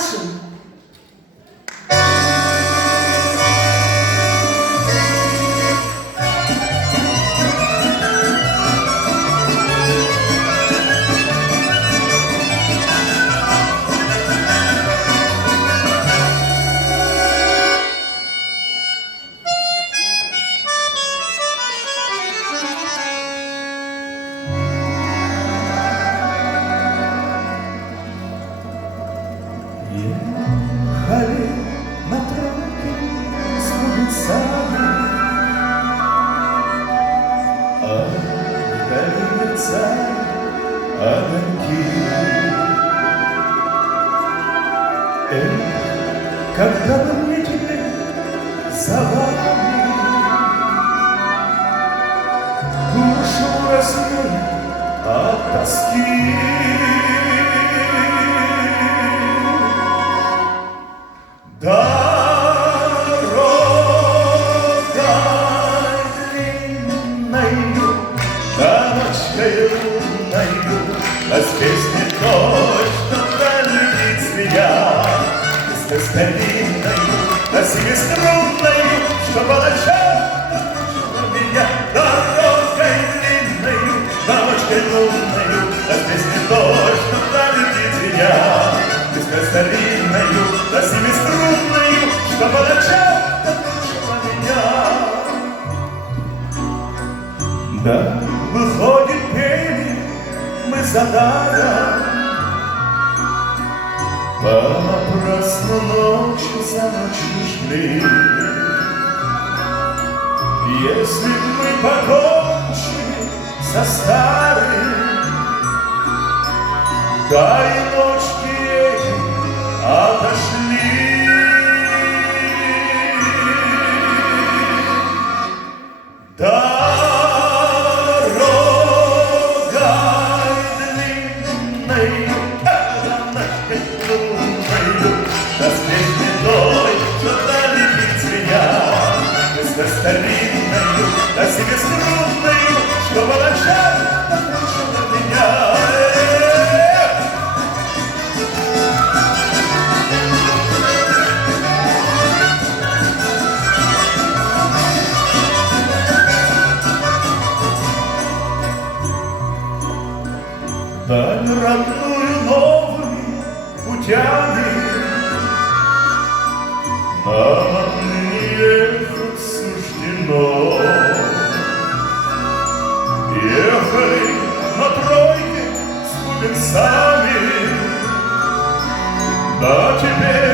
младшим. Ехали на тропе с улицами, а вдали мерцали огоньки. Эх, когда бы мне теперь за вами душу развеять от тоски. Нас песнет ночь, но пролетит змея, с старинной, на себе струнной, что по ночам мучила меня дорогой длинною, ночкой лунною. Нас песнет ночь, но пролетит змея, с старинной, на себе струнною, что по ночам мучила меня. Да, выходит, пели мы за даром, понапрасну ночью за ночью шли. Если б мы покончили со старым, да и ночки эти отошли. Старинною, на себе струнною, что по ночам мучила меня. Даль родную новыми путями нам отныне ехать суждено. Ехали на тройке с бубенцами, да теперь